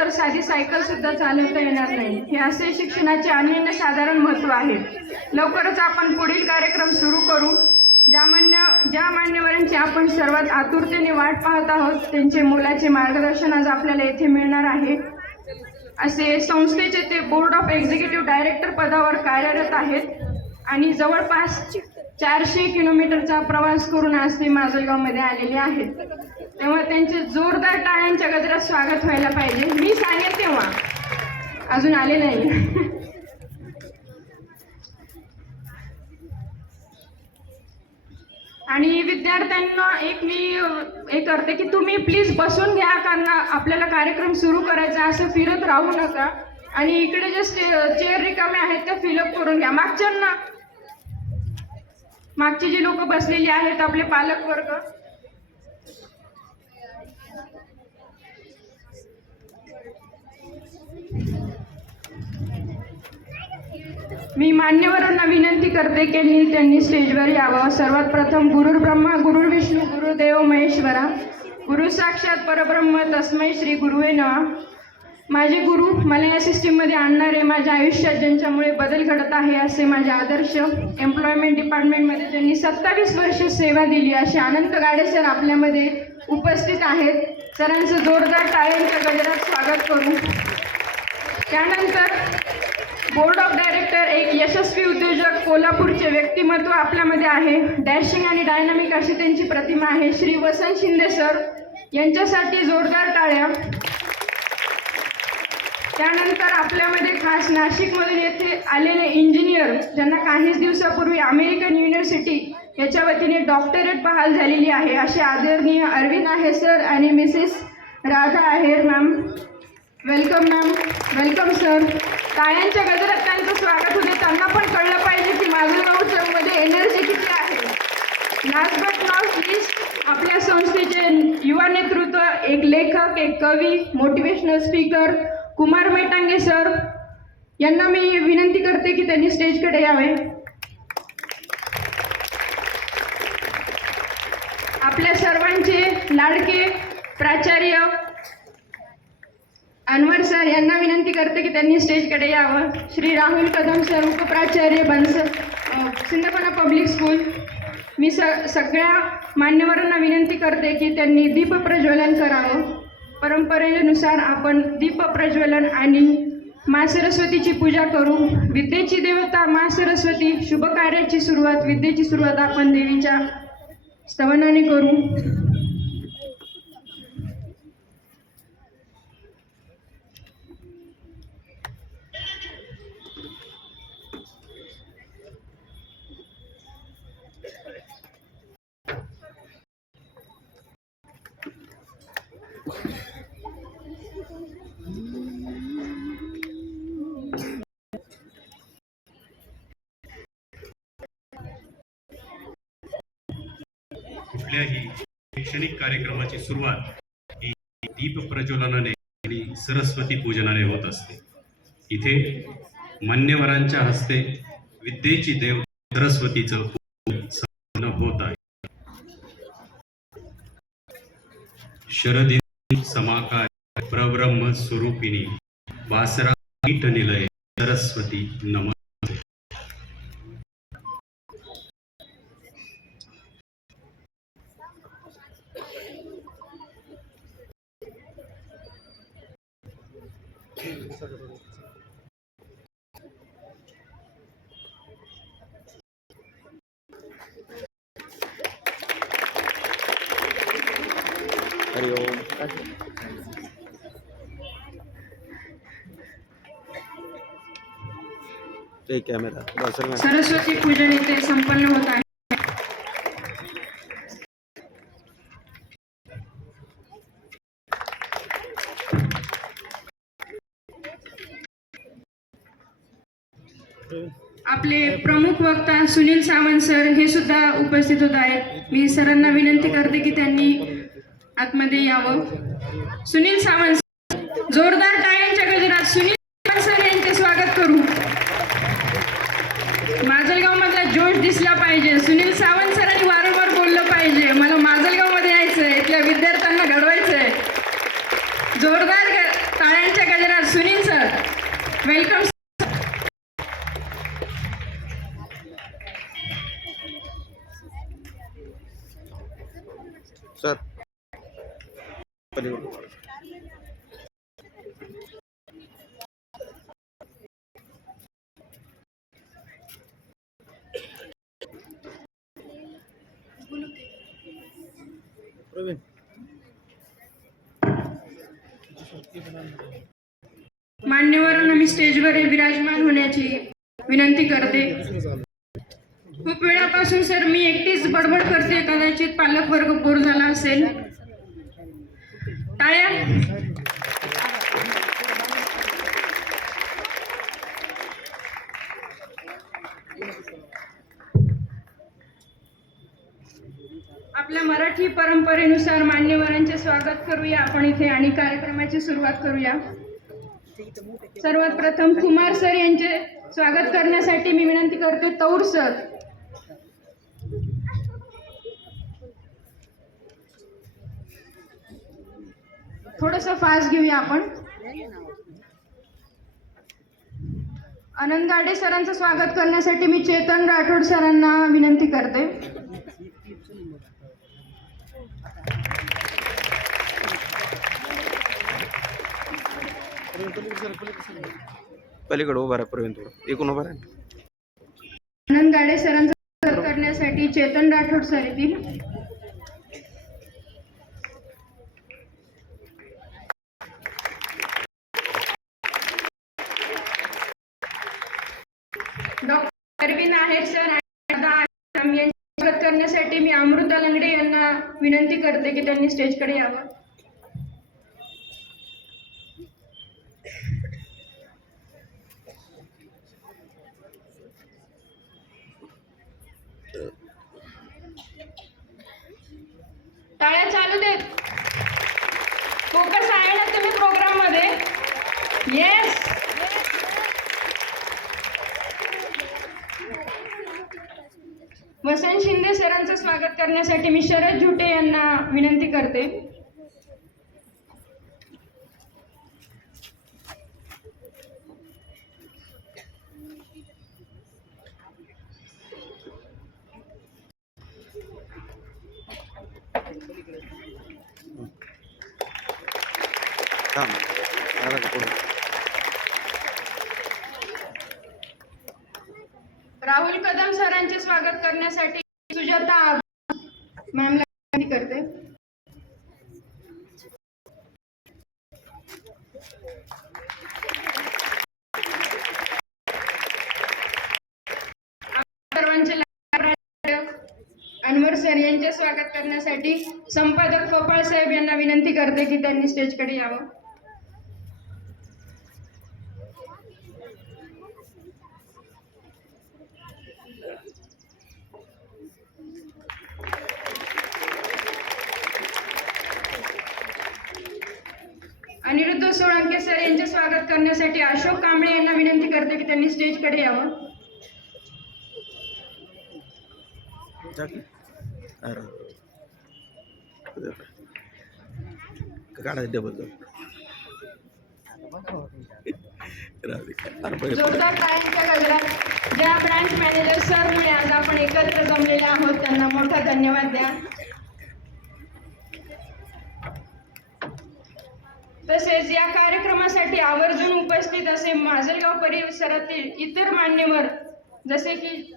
तर साधी सायकल सुद्धा चालवता येणार नाही. हे असे शिक्षणाचे अनन्य साधारण महत्त्व आहे. लवकरच आपण पुढील कार्यक्रम सुरू करू. ज्या मान्य ज्या मान्यवरांची आपण सर्वात आतुरतेने वाट पाहत आहोत त्यांचे मोलाचे मार्गदर्शन आज आपल्याला येथे मिळणार आहे. असे संस्थेचे ते बोर्ड ऑफ एक्झिक्युटिव्ह डायरेक्टर पदावर कार्यरत आहेत. आणि जवळपास चारशे किलोमीटरचा प्रवास करून आज ते माजलगावमध्ये आलेले आहेत. तेव्हा त्यांचे जोरदार टाळ्यांच्या गजरात स्वागत व्हायला पाहिजे. मी सांगेन तेव्हा. अजून आले नाही. आणि विद्यार्थ्यांना एक मी हे करते की तुम्ही प्लीज बसून घ्या कारण आपल्याला कार्यक्रम सुरू करायचा असं फिरत राहू नका. आणि इकडे जे स्टे चेअर रिकामे आहेत त्या फिलअप करून घ्या. मागच्यांना. मागची जी लोक बसलेली आहेत आपले पालक वर्ग मान्यवरांना विनंती करते की नी- त्यांनी स्टेजवर यावं. सर्वात प्रथम गुरुर ब्रह्मा गुरुर विष्णू गुरुदेव महेश्वरा. गुरु साक्षात परब्रह्म तस्मै श्री गुरुवे नवा माझे गुरु मला या सिस्टीममध्ये आणणारे माझ्या आयुष्यात ज्यांच्यामुळे बदल घडत आहे असे माझे आदर्श एम्प्लॉयमेंट डिपार्टमेंटमध्ये ज्यांनी सत्तावीस वर्ष सेवा दिली असे अनंत गाडे सर आपल्यामध्ये उपस्थित आहेत. सरांचं जोरदार टाळ्यांच्या गजरात स्वागत करू. त्यानंतर बोर्ड ऑफ डायरेक्टर एक यशस्वी उद्योजक कोल्हापूरचे व्यक्तिमत्व आपल्यामध्ये आहे. डॅशिंग आणि डायनामिक अशी त्यांची प्रतिमा आहे. श्री वसंत शिंदे सर यांच्यासाठी जोरदार टाळ्या. त्यानंतर आपल्यामध्ये खास नाशिकमधून येथे आलेले इंजिनियर ज्यांना काहीच दिवसापूर्वी अमेरिकन युनिव्हर्सिटी याच्या वतीने डॉक्टरेट बहाल झालेली आहे. असे आदरणीय अरविंद आहे सर आणि Mrs Radha Aher ma'am welcome ma'am welcome sir टाळ्यांच्या गजरात त्यांचं स्वागत होते. त्यांना पण कळलं पाहिजे की माजलगावमध्ये एनर्जी किती आहे. लास्ट बट नॉट लिस्ट आपल्या संस्थेचे युवा नेतृत्व एक लेखक एक कवी motivational speaker Kumar Metange sir यांना मी विनंती करते की त्यांनी स्टेजकडे यावे. आपल्या सर्वांचे लाडके प्राचार्य अनवर सर यांना विनंती करते की त्यांनी स्टेजकडे यावं. श्री राहुल कदम सर उपप्राचार्य बनस अ, सिंदपणा पब्लिक स्कूल. मी स सगळ्या मान्यवरांना विनंती करते की त्यांनी दीप प्रज्वलन करावं. परंपरेनुसार आपण दीप प्रज्वलन आणि मा सरस्वतीची पूजा करू. विद्येची देवता मा सरस्वती शुभ कार्याची सुरुवात विद्येची सुरुवात आपण देवीच्या स्तवनाने करू. कुठल्याही शैक्षणिक कार्यक्रमाची सुरुवात ही दीप प्रज्वलनाने आणि सरस्वती पूजनाने होत असते. इथे मान्यवरांच्या हस्ते विद्येची देव सरस्वतीचं होत आहे. शरदी समाकार प्रब्रह्म स्वरूपिणी वासरा कीट निलय सरस्वती नम. हरि ओम कॅमेरा सरस्वती पूजन येथे संपन्न होत आहे. आपले प्रमुख वक्ता सुनील सावंत सर हे सुद्धा उपस्थित होत आहेत. मी सरांना विनंती करते की त्यांनी आतमध्ये यावं. सुनील सावंत सर, जोरदार टाळ्यांच्या गजरात सुनील सावंत सर यांचे स्वागत करू. माजलगाव मधला जोश दिसला पाहिजे. सुनील सावंत सरांनी वारंवार बोललं पाहिजे. मला माजलगावमध्ये यायचंय. इथल्या विद्यार्थ्यांना घडवायचंय. जोरदार टाळ्यांच्या गजरात Sunil sir. Welcome sir Pravin मान्यवरांना मी स्टेजवर विराजमान होण्याची विनंती करते. खूप वेळापासून सर मी एकटीच बडबड करते. कदाचित पालक वर्ग बोर झाला असेल. टाळ्या. आपल्या मराठी परंपरेनुसार मान्यवरांचे स्वागत करूया. आपण इथे आणि कार्यक्रमाची सुरुवात करूया. सर्वात प्रथम कुमार सर यांचे स्वागत करण्यासाठी मी विनंती करते तौर सर. थोडस फास्ट घेऊया आपण. आनंद गाडे सरांचं स्वागत करण्यासाठी मी चेतन राठोड सरांना विनंती करते. पलीकडे उभा राहा प्रवीण थोडं. एकूण उभा राहा. आनंद गाडे सरांचं स्वागत करण्यासाठी चेतन राठोड सर येतील डॉक्टर अरविंद आहेर सर आणि दादा आसाम यांचे स्वागत करण्यासाठी मी अमृता लंगडे यांना विनंती करते की त्यांनी स्टेजकडे यावं टाळ्या चालू देत फोकस आहे ना तुम्ही प्रोग्राममध्ये येस वसंत शिंदे सरांचं स्वागत करण्यासाठी मी शरद झुटे यांना विनंती करते. थांब आला का पुढे राहुल कदम सरांचे स्वागत करण्यासाठी सुजाता मॅमला विनंती करते. अनवर सर यांचे स्वागत करण्यासाठी संपादक गोपाळ साहेब यांना विनंती करते की त्यांनी स्टेजकडे यावं. अनिरुद्ध सोळंके सर यांचे स्वागत करण्यासाठी अशोक कांबळे यांना विनंती करते की त्यांनी स्टेजकडे यावं. काढायचं डबल. जोरदार टाळ्यांच्या गजरात ज्या ब्रांच मॅनेजर सर मुळे आज आपण एकत्र जमलेले आहोत. त्यांना मोठा धन्यवाद द्या. तसेच या कार्यक्रमासाठी आवर्जून उपस्थित असे माजलगाव परिसरातील इतर मान्यवर जसे की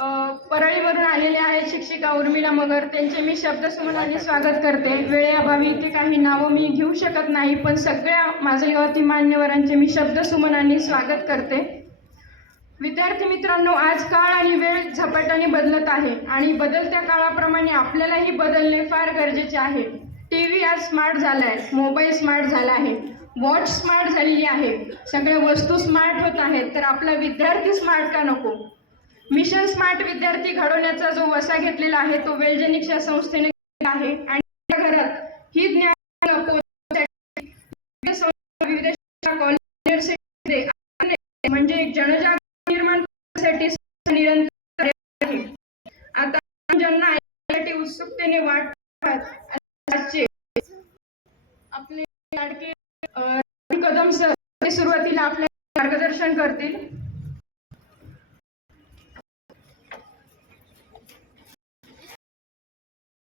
परळीवरून आलेले आहेत शिक्षिका उर्मिला मगर. त्यांचे मी शब्दसुमनाने स्वागत करते. वेळेअभावी ते काही नावं मी घेऊ शकत नाही पण सगळ्या माजलगावातील मान्यवरांचे मी शब्दसुमनाने स्वागत करते. विद्यार्थी मित्रांनो आज काळ आणि वेळ झपाट्याने बदलत आहे आणि बदलत्या काळाप्रमाणे आपल्यालाही बदलणे फार गरजेचे आहे. टी व्ही आज स्मार्ट झाला आहे मोबाईल स्मार्ट झाला आहे वॉच स्मार्ट झालेली आहे. सगळ्या वस्तू स्मार्ट होत आहेत तर आपला विद्यार्थी स्मार्ट का नको? मिशन स्मार्ट विद्यार्थी घडवण्याचा जो वसा घेतलेला आहे तो वेलजेनिक्स या संस्थेने आहे. आणि घरात ही ज्ञान विविध म्हणजे एक जनजागृती निर्माण करण्यासाठी निरंतर आहे. आता ज्यांना ऐकण्यासाठी उत्सुकतेने वाट आपले लाडके कदम सर सुरुवातीला आपल्या मार्गदर्शन करतील.